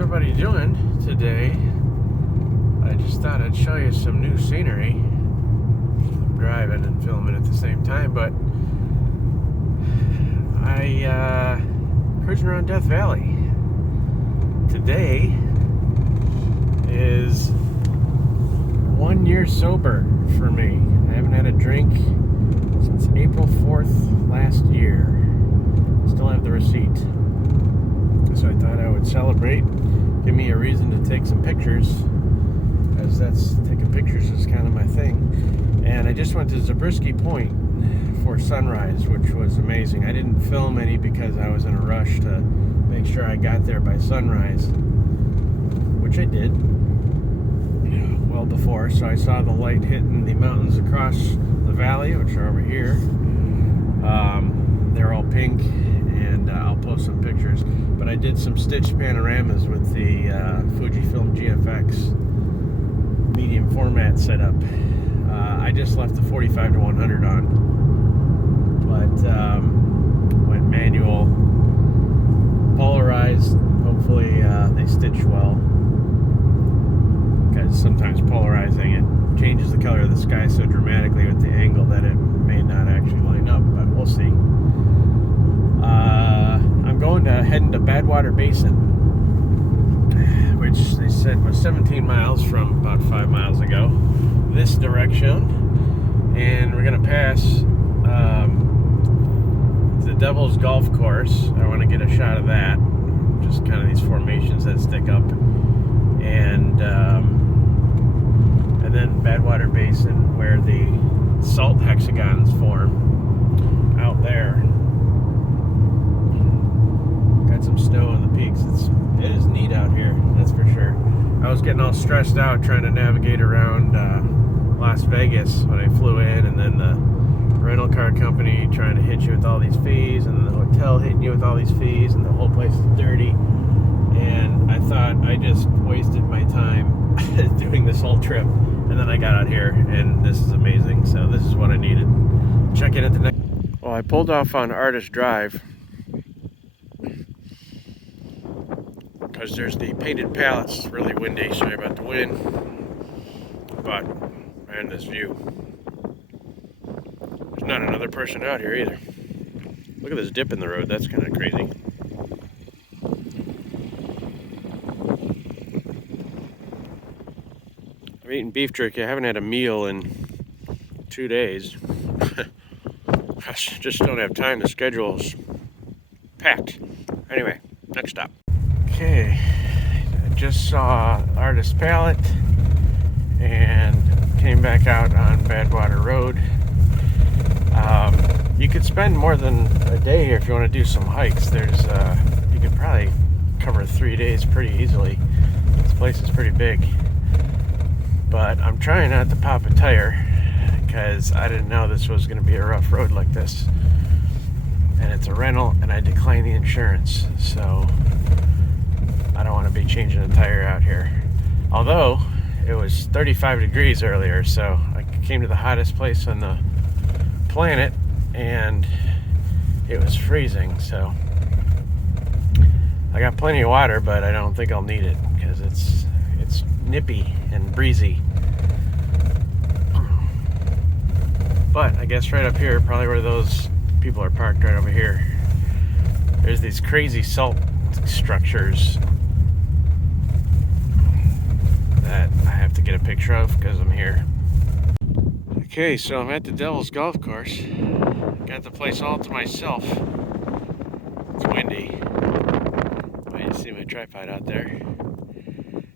everybody doing today? I just thought I'd show you some new scenery. I'm driving and filming at the same time, but I cruising around Death Valley. Today is 1 year sober for me. I haven't had a drink since April 4th last year. Still have the receipt. So I thought I would celebrate, give me a reason to take some pictures, as taking pictures is kind of my thing. And I just went to Zabriskie Point for sunrise, which was amazing. I didn't film any because I was in a rush to make sure I got there by sunrise, which I did well before. So I saw the light hitting the mountains across the valley, which are over here. They're all pink, and I'll post some pictures. But I did some stitched panoramas with the Fujifilm GFX medium format setup. I just left the 45-100 on, but went manual, polarized. Hopefully they stitch well, because sometimes polarizing it changes the color of the sky so dramatically with the angle that it may not actually line up, but we'll see. I'm heading to Badwater Basin, which they said was 17 miles from about 5 miles ago, this direction, and we're going to pass the Devil's Golf Course. I want to get a shot of that, just kind of these formations that stick up, and then Badwater Basin, where the salt hexagons form out there. Got some snow on the peaks. It is neat out here, that's for sure. I was getting all stressed out trying to navigate around Las Vegas when I flew in, and then the rental car company trying to hit you with all these fees, and then the hotel hitting you with all these fees, and the whole place is dirty. And I thought I just wasted my time doing this whole trip, and then I got out here, and this is amazing. So this is what I needed. Check in at the next. Well, I pulled off on Artist Drive because there's the painted pallets. It's really windy. Sorry about the wind, but man, this view. There's not another person out here either. Look at this dip in the road. That's kind of crazy. I'm eating beef jerky. I haven't had a meal in 2 days. I just don't have time. The schedule's packed. Anyway, next stop. Okay, I just saw Artist Palette and came back out on Badwater Road. You could spend more than a day here if you want to do some hikes. You could probably cover 3 days pretty easily. This place is pretty big. But I'm trying not to pop a tire because I didn't know this was going to be a rough road like this. And it's a rental, and I declined the insurance. So I don't want to be changing a tire out here. Although it was 35 degrees earlier, so I came to the hottest place on the planet, and it was freezing. So I got plenty of water, but I don't think I'll need it because it's nippy and breezy. But I guess right up here, probably where those people are parked, right over here, there's these crazy salt structures that I have to get a picture of because I'm here. Okay, so I'm at the Devil's Golf Course. Got the place all to myself. It's windy. I can see my tripod out there.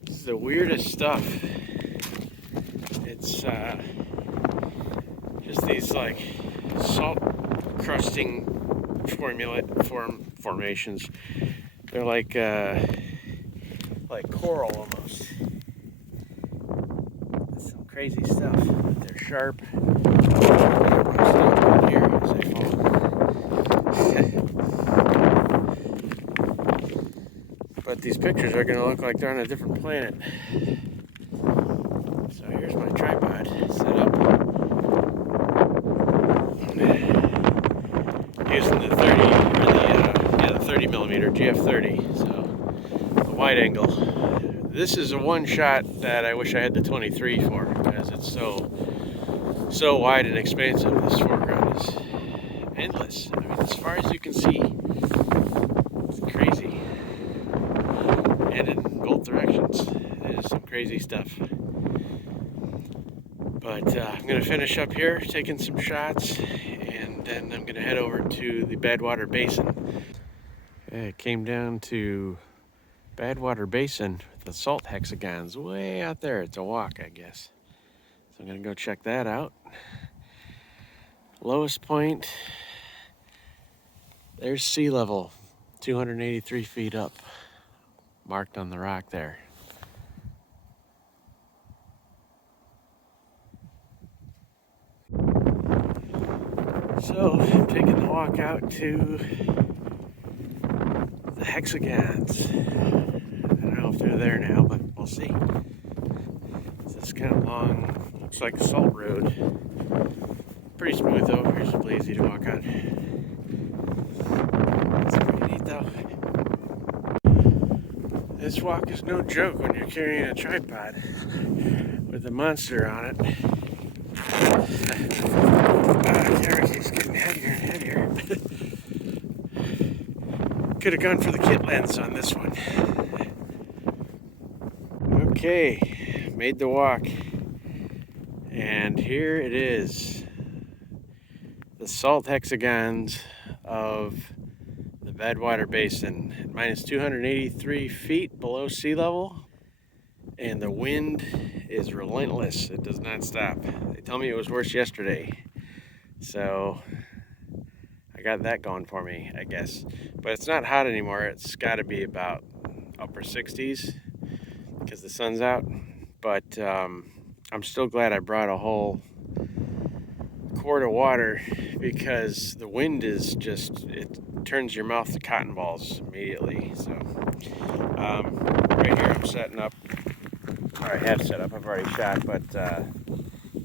This is the weirdest stuff. It's just these like salt crusting formations. They're like coral almost. That's some crazy stuff. They're sharp. Here as I fall. But these pictures are going to look like they're on a different planet. So here's my tripod set up. Using the 30 millimeter GF30. So the wide angle. This is a one shot that I wish I had the 23 for, because it's so wide and expansive. This foreground is endless. I mean, as far as you can see, it's crazy. And in both directions, it is some crazy stuff. But I'm going to finish up here, taking some shots, and then I'm going to head over to the Badwater Basin. It came down to Badwater Basin, the salt hexagons way out there. It's a walk, I guess. So I'm going to go check that out. Lowest point, there's sea level, 283 feet up, marked on the rock there. So I'm taking the walk out to the Hexagons. I don't know if they're there now, but we'll see. It's kind of long, looks like a salt road. Pretty smooth though, reasonably easy to walk on. It's pretty neat though. This walk is no joke when you're carrying a tripod with a monster on it. Camera keeps getting heavier and heavier. Could have gone for the kit lens on this one. Okay, made the walk. And here it is. The salt hexagons of the Badwater Basin. Minus 283 feet below sea level. And the wind is relentless. It does not stop. They tell me it was worse yesterday. So I got that going for me, I guess. But it's not hot anymore. It's got to be about upper 60s because the sun's out. But I'm still glad I brought a whole quart of water, because the wind is just, it turns your mouth to cotton balls immediately. So right here I'm setting up, or I have set up, I've already shot, but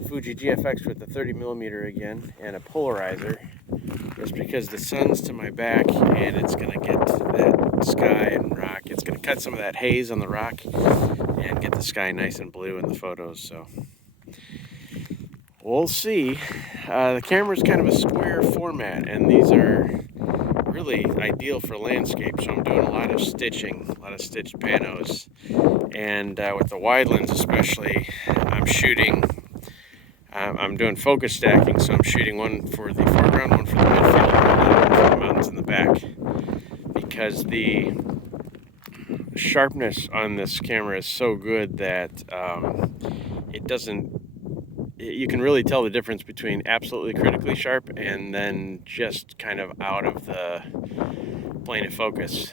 Fuji GFX with the 30mm again and a polarizer, just because the sun's to my back and it's going to get that sky and rock. It's going to cut some of that haze on the rock and get the sky nice and blue in the photos. So we'll see. The camera's kind of a square format, and these are really ideal for landscape. So I'm doing a lot of stitching, a lot of stitched panos, and with the wide lens especially, I'm doing focus stacking, so I'm shooting one for the foreground, one for the midfield, and one for the mountains in the back, because the sharpness on this camera is so good that you can really tell the difference between absolutely critically sharp and then just kind of out of the plane of focus.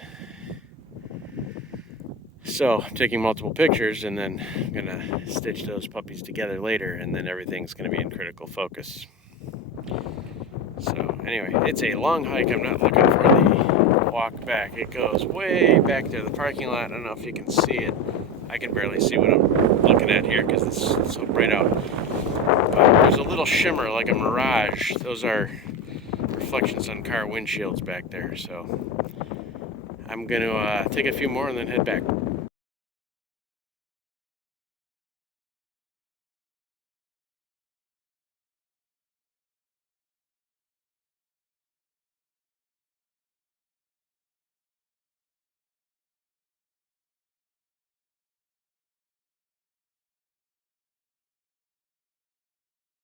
So I'm taking multiple pictures, and then I'm gonna stitch those puppies together later, and then everything's gonna be in critical focus. So anyway, it's a long hike. I'm not looking for the walk back. It goes way back to the parking lot. I don't know if you can see it. I can barely see what I'm looking at here because it's so bright out. But there's a little shimmer like a mirage. Those are reflections on car windshields back there. So I'm gonna take a few more and then head back.